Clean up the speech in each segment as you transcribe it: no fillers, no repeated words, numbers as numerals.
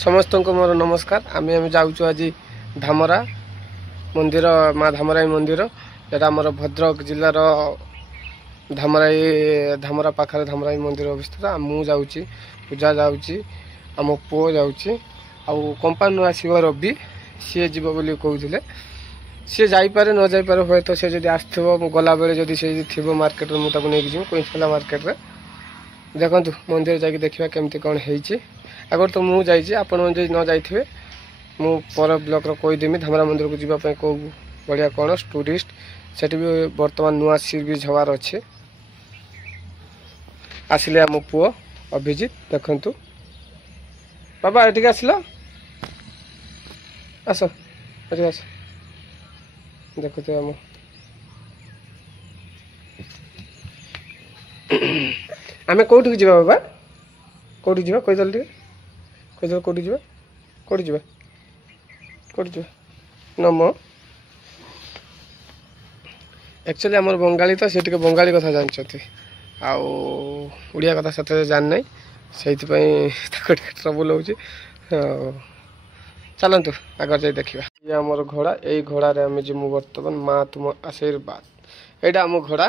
समस्त को मोर नमस्कार। आम जाऊँ आज धामरा मंदिर माँ धामराई मंदिर यहाँ आम भद्रक जिलार धामरा पाखर धामराई मंदिर अवस्थित। मु जाऊँगी पूजा जाऊँगी आम पुओ जाऊँगी कंपानी आसव रवि सी जीव बोली कहते सी जापे न जापे हे तो सी आसो गला बेले जदि सी थी मार्केट में मुझे नहीं जी कोईला मार्केट में देखु मंदिर जाकि देखा केमती कौन है। अगर तो मुझे जाइए आप न जाइए मु पर ब्लॉक कहीदेमी धामरा मंदिर को जीवाई कौ बढ़िया कौन टूरिस्ट से भी बर्तमान नुआ सी ब्रिज हबार अच्छे। आसिले आम पुओ अभिजित देखु बाबा ये आसिल आस ये आस देखते आम आम कौटी जा बाबा कौटी जा कहीदेल कहीदेल कौटी जा कौटी जा कौटी जा नम एक्चुअली आम बंगाली तो सी बंगाली कथा जानते आड़िया कथा से जान ना से ट्रबुल हो चलतु आगे जाए देखा ये आमर घोड़ा यही घोड़ार आम जीमु बर्तमान माँ तुम आशीर्वाद यहाँ आम घोड़ा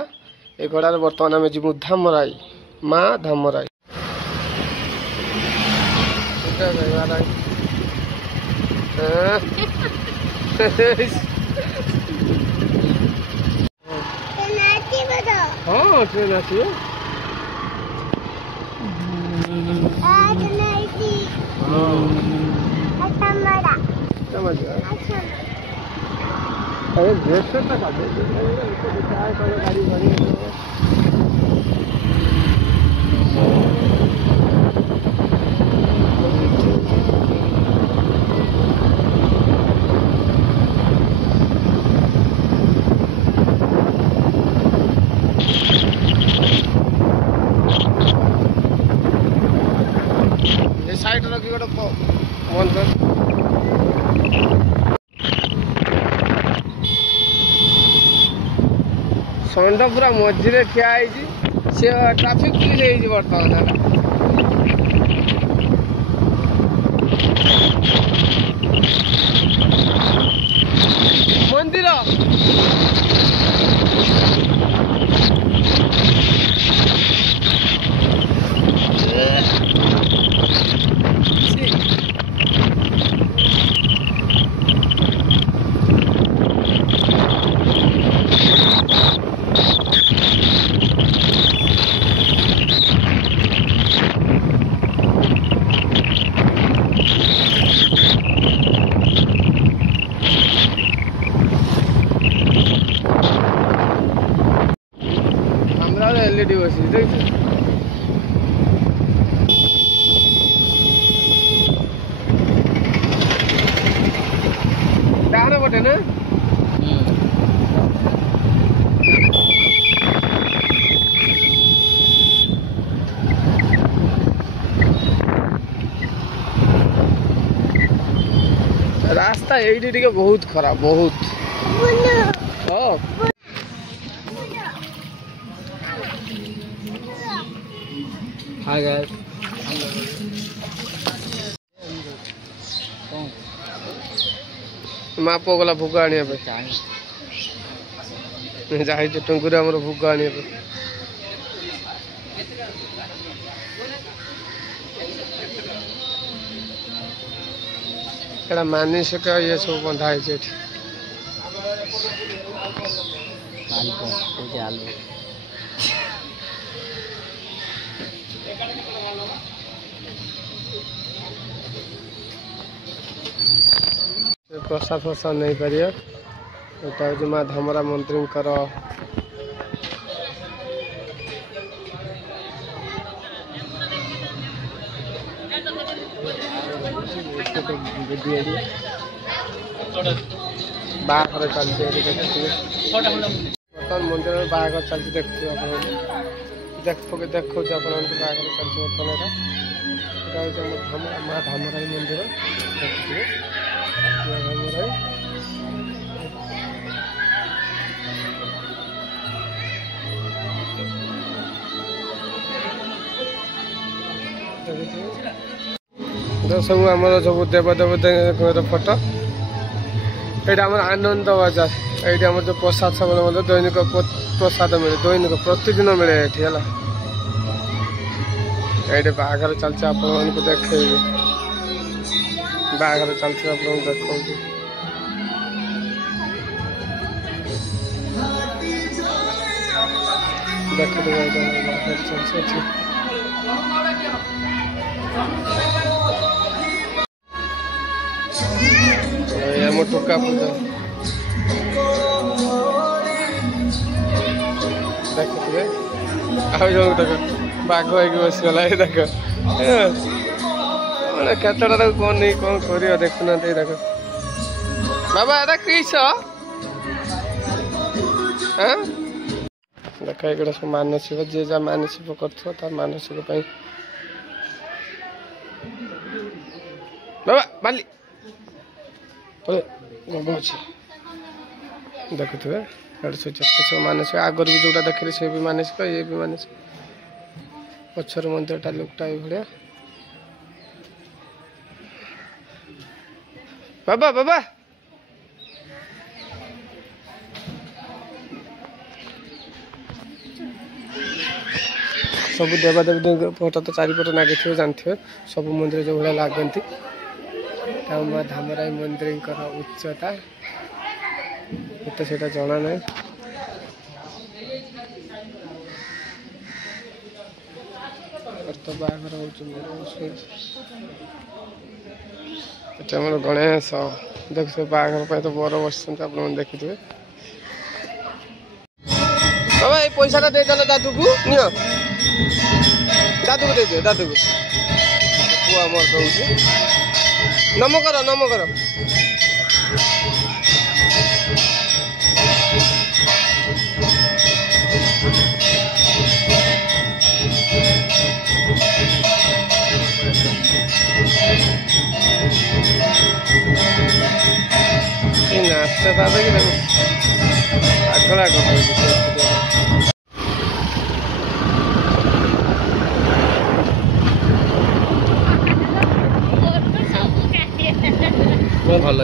ये घोड़ार बर्तमान आम जीमु धामराई माँ धामराई हाँ ट्रेन आसी अरे ड्रेस गाड़ी बनी साइड रखी गोटे बंद कर षंड पूरा मझे ठिया सी ट्राफिक पुलिस बर्तमान मंदिर एलईडी बसी देख डाहाण पटे ना रास्ता ये बहुत खराब बहुत हाँ हाय गाइस माँ पुओ गला भोग आने जाए टुंकुरी आम भोग आने मानसिक ये सब बंधा है प्रसाद प्रसाद नहीं पारे यहाँ हूँ माँ धामरा मंत्री बाहर चलती बर्तमान मंदिर बाहर चलती देखिए देखो देखो बाहर चलती बर्तमान यहाँ माँ धामराई मंदिर देखिए सब आम सब देवदेव फोटो ये आम आनंद बाजार ये आम जो प्रसाद सब दैनिक प्रसाद मिले दैनिक प्रतिदिन मिले ये बाहर चलते आप देखे बाहर चलते आप देखा देखते आम टोका पूजा देखुए आ देख बाघ होगी बसगला देख केतटा कौन नहीं कौन कर देखुना देख बाबा एटा किस देख ये सब मानसिक जी जहाँ मानसिक कर मानसिक बाबा बाली देखुए जिते सब मानसिक आगर भी जोटा देखिए से भी मानसिक ये भी मानसिक पचर मंदिरटा लुकटा ये बाबा बाबा सब देवादेवी फोटो तो चारिपट लगे जानते सब मंदिर जो भाई लगती माँ धामराई मंदिर उच्चता ये जना ना तो बाहर हो गणेश देखिए बाहर तो बर बस आप देखिए बाबा ये पैसा दे देल दादू को नि दादू को दे दियो दादू को पुआ मोर दौर नम कर नाचता था कि आगला भल